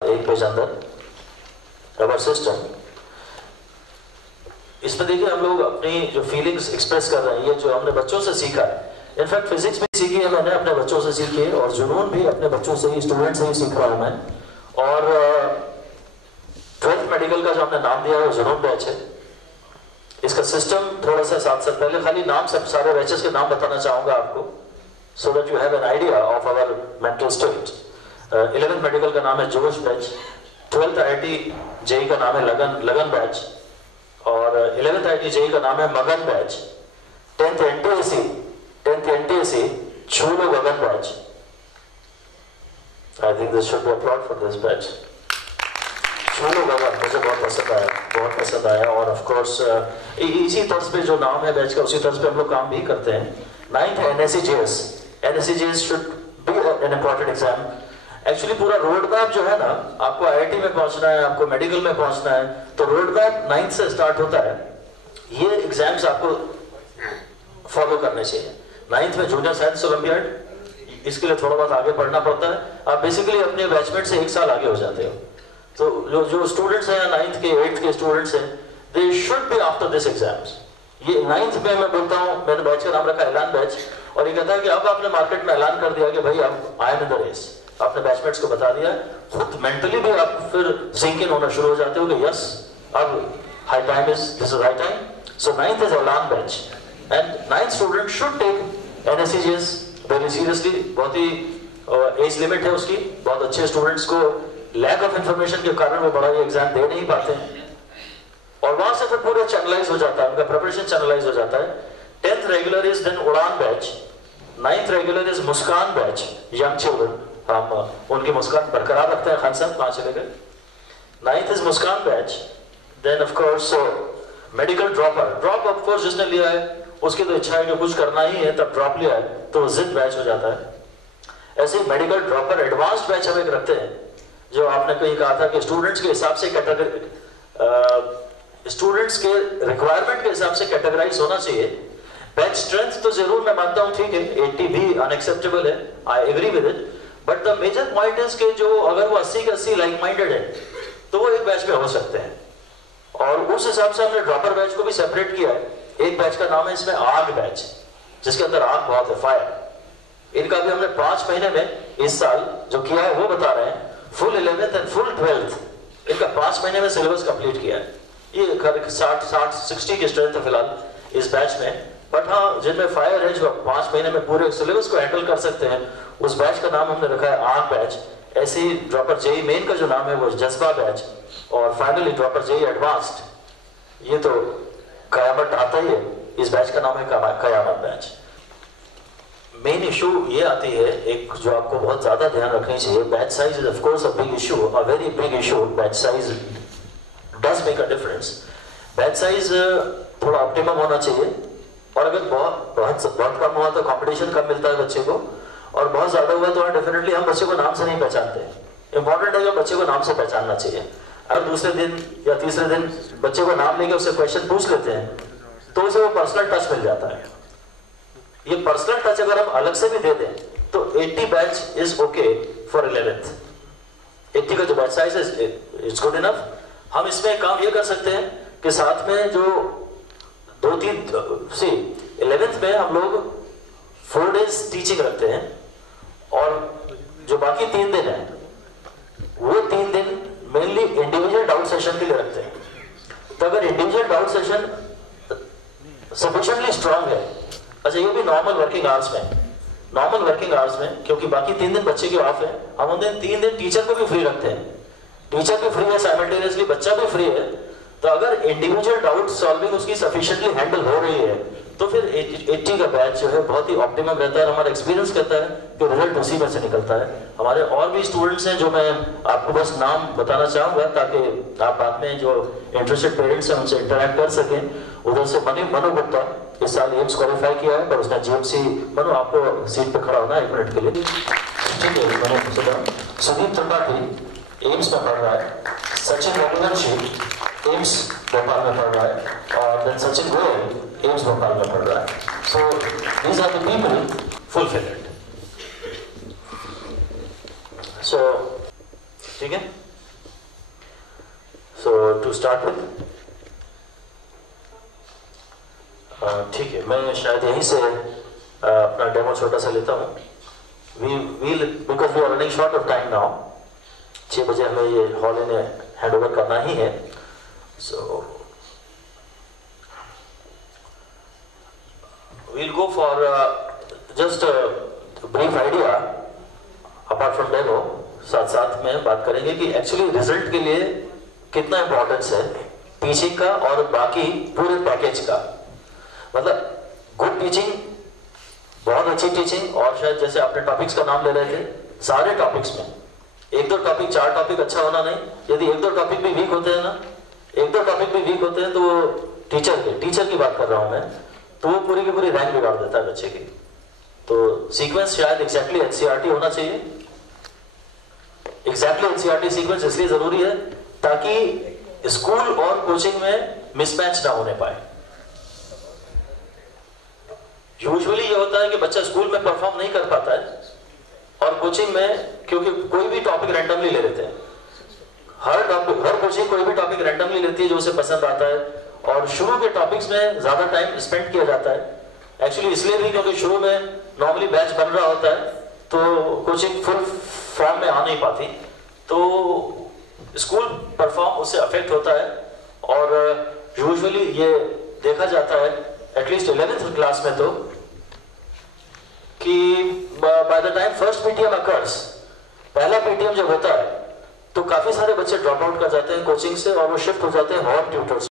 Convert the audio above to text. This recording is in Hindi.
एक पेज अंदर रबर सिस्टम। इसमें देखिए हम लोग अपनी जो फीलिंग्स एक्सप्रेस कर रहे हैं, ये जो हमने बच्चों से सीखा है, इनफैक्ट फिजिक्स भी सीखी है मैंने अपने बच्चों से सीखी है, और जुनून भी अपने बच्चों से ही, स्टूडेंट से ही सीख रहा हूं मैं। और 12th मेडिकल का जो हमने नाम दिया है वो जुनून बैच है। इसका सिस्टम थोड़ा सा 7 साल पहले, खाली नाम सब सारे बैचेस के नाम बताना चाहूंगा आपको, so that you have an idea of our mental state. 11th medical का नाम है जोश बैच, 12th IIT जेई का नाम है लगन बैच, और 11th IIT जेई का नाम है मगन बैच। 10th NTSC छूलो Gagan batch. I think this should be uploaded for this batch. छूलो गगन मुझे बहुत पसंद आया। और ऑफ कोर्स इसी तर्ज पे जो नाम है बैच का, उसी तर्ज पे हम लोग काम भी करते हैं। 9th NSCJS should be an important exam. Actually पूरा रोड मैप जो है ना, आपको IIT में पहुंचना है, आपको मेडिकल में पहुंचना है, तो रोड मैप 9th से स्टार्ट होता है। ये एग्जाम्स आपको फॉलो करने चाहिए। 9th में जूनियर साइंस ओलंपियाड, इसके लिए थोड़ा बहुत आगे पढ़ना पड़ता है। आप बेसिकली अपने बैचमेट से 1 साल आगे हो जाते हो। तो जो स्टूडेंट्स हैं 9th के 8th के स्टूडेंट्स हैं, they should be after this exams. ये 9th में मैं बोलता हूँ, मैंने बैच का नाम रखा ऐलान बैच, और ये कहता है कि अब आपने मार्केट में ऐलान कर दिया कि भाई अब I am in the race, आपने बैचमेट्स को बता दिया, खुद मेंटली भी आप फिर सिंक इन होना शुरू हो जाते हो कि यस अब high time is, this is high time. So 9th is Allen batch, and 9th student should take NSCJS very seriously. बहुत ही एज लिमिट है उसकी, बहुत अच्छे स्टूडेंट्स को लैक ऑफ इंफॉर्मेशन के कारण वो बड़ा ये एग्जाम दे नहीं पाते हैं, और वहां से फिर पूरा चैनलाइज हो जाता है, उनका प्रिपरेशन चैनलाइज हो जाता है। 10th रेगुलर इज देन उड़ान batch, 9th regular is Muskaan batch, young children, हम उनकी मुस्कान बरकरार रखते हैं। खान साहब कहाँ चले गए? 9th is Muskaan batch. Then of course medical drop of course जिसने लिया है उसकी तो इच्छा है कि कुछ करना ही है, तब ड्रॉप लिया है तो वो जिद बैच हो जाता है। ऐसे मेडिकल ड्रॉपर एडवांस्ड बैच हम एक रखते हैं, जो आपने कहीं कहा था कि स्टूडेंट्स के हिसाब से स्टूडेंट्स के रिक्वायरमेंट के हिसाब से कैटेगराइज होना चाहिए। बैच स्ट्रेंथ तो जरूर मैं मानता हूं, ठीक है 80 भी अनएक्सेप्टेबल है, I agree with it, but the major point is कि जो अगर वो 80 के 80 लाइक माइंडेड है तो वो एक बैच में हो सकते हैं, और उस हिसाब से हमने ड्रॉपर बैच को भी सेपरेट किया है। एक बैच का नाम है इसमें आग बैच, जिसके अंदर आग बहुत है, फायर। इनका भी हमने 5 महीने में इस साल जो किया है वो बता रहे हैं। Full 11th and full 12th इनका 5 महीने में सिलेबस कंप्लीट किया है। ये 60 की स्ट्रेंथ है फिलहाल इस बैच में, बट हाँ जिनमें फायर है, जो 5 महीने में पूरे सिलेबस को हैंडल कर सकते हैं, उस बैच का नाम हमने रखा है आग बैच। ऐसे ही ड्रॉपर जेई मेन का जो नाम है वो जज्बा बैच, और फाइनली ड्रॉपर जेई एडवांस्ड, ये तो कयामत आता ही है, इस बैच का नाम है कयामत बैच। मेन इशू ये आती है एक जो आपको बहुत ज्यादा ध्यान रखनी चाहिए, batch size is of course a big issue, a very big issue. Batch size does make a difference. Batch size थोड़ा ऑप्टिमम होना चाहिए, और अगर बहुत कम हुआ तो कंपटीशन कम मिलता है बच्चे को, और बहुत ज्यादा हुआ तो डेफिनेटली हम बच्चे को नाम से नहीं पहचानते। इंपॉर्टेंट है कि बच्चे को नाम से पहचानना चाहिए। अगर दूसरे दिन या तीसरे दिन बच्चे को नाम लेके उससे क्वेश्चन पूछ लेते हैं तो उसे वो पर्सनल टच मिल जाता है। ये पर्सनल टच अगर हम अलग से भी दे दें तो 80 batch is okay for 11th। 80 का जो बैच साइज है इट्स गुड इनफ। हम इसमें काम ये कर सकते हैं कि साथ में जो 11th में हम लोग 4 days टीचिंग रखते हैं, और जो बाकी 3 दिन है वो 3 दिन मेनली इंडिविजुअल डाउट सेशन के लिए रखते हैं। तो अगर individual doubt session sufficiently strong है, अच्छा ये भी नॉर्मल वर्किंग आवर्स में, क्योंकि बाकी 3 दिन बच्चे के ऑफ है, हम उन दिन 3 दिन टीचर को भी फ्री रखते हैं। टीचर भी फ्री है साइमल्टेनियसली, बच्चा भी फ्री है। तो अगर इंडिविजुअल डाउट सॉल्विंग उसकी सफिशिएंटली हैंडल हो रही है तो फिर 80 का बैच जो है बहुत ही ऑप्टिमम रहता है। हमारा एक्सपीरियंस कहता है कि रिजल्ट उसी में से निकलता है। हमारे और भी स्टूडेंट्स हैं जो मैं आपको बस नाम बताना चाहूंगा, ताकि आप बाद में जो इंटरेस्टेड पेरेंट्स हैं उनसे इंटरेक्ट कर सकें। उधर से मनु गुप्ता इस साल एम्स क्वालिफाई किया है, पर उसने GMC, मनु आपको सीट पे खड़ा होना है 1 मिनट के लिए, ठीक है मनु। सुदीप त्रिपाठी एम्स में पढ़ रहा है, सचिन रघुवंशी एम्स भोपाल में पढ़ रहा है, और देन सचिन गोयल एम्स भोपाल में पढ़ रहा है। So these are the people fulfil it. So ठीक है। टू स्टार्ट विद, ठीक है, मैं शायद यहीं से अपना डेमो छोटा सा लेता हूँ। Because we are running short of time now, 6 बजे हमें ये हॉल इन्हें हैंड ओवर करना ही है। So we'll go for just brief idea apart from demo. साथ साथ में बात करेंगे कि एक्चुअली रिजल्ट के लिए कितना इंपॉर्टेंस है टीचिंग का और बाकी पूरे पैकेज का। मतलब गुड टीचिंग, बहुत अच्छी टीचिंग, और शायद जैसे आपने टॉपिक्स का नाम ले रहे थे, सारे टॉपिक्स में 1-2 टॉपिक 4 टॉपिक अच्छा होना नहीं। यदि 1-2 टॉपिक भी वीक होते हैं ना, 1-2 टॉपिक भी वीक होते हैं तो वो टीचर की बात कर रहा हूं मैं, तो वो पूरी की पूरी रैंक बिगाड़ देता है बच्चे की। तो सीक्वेंस शायद एग्जैक्टली एनसीईआरटी होना चाहिए। एग्जैक्टली एनसीईआरटी सीक्वेंस इसलिए जरूरी है ताकि स्कूल और कोचिंग में मिसमैच ना होने पाए। यूजुअली ये होता है कि बच्चा स्कूल में परफॉर्म नहीं कर पाता है और कोचिंग में, क्योंकि कोई भी टॉपिक रैंडमली ले लेते हैं, हर कोचिंग कोई भी टॉपिक रैंडमली लेती है जो उसे पसंद आता है, और शुरू के टॉपिक्स में ज्यादा टाइम स्पेंड किया जाता है। एक्चुअली इसलिए भी क्योंकि शुरू में नॉर्मली बैच बन रहा होता है तो कोचिंग फुल फॉर्म में आ नहीं पाती, तो स्कूल परफॉर्म उससे अफेक्ट होता है। और यूजुअली ये देखा जाता है एटलीस्ट 11th क्लास में तो, कि by the time first PTM occurs, पहला पीटीएम जब होता है तो काफी सारे बच्चे ड्रॉप आउट कर जाते हैं कोचिंग से और वो शिफ्ट हो जाते हैं होम ट्यूटर्स।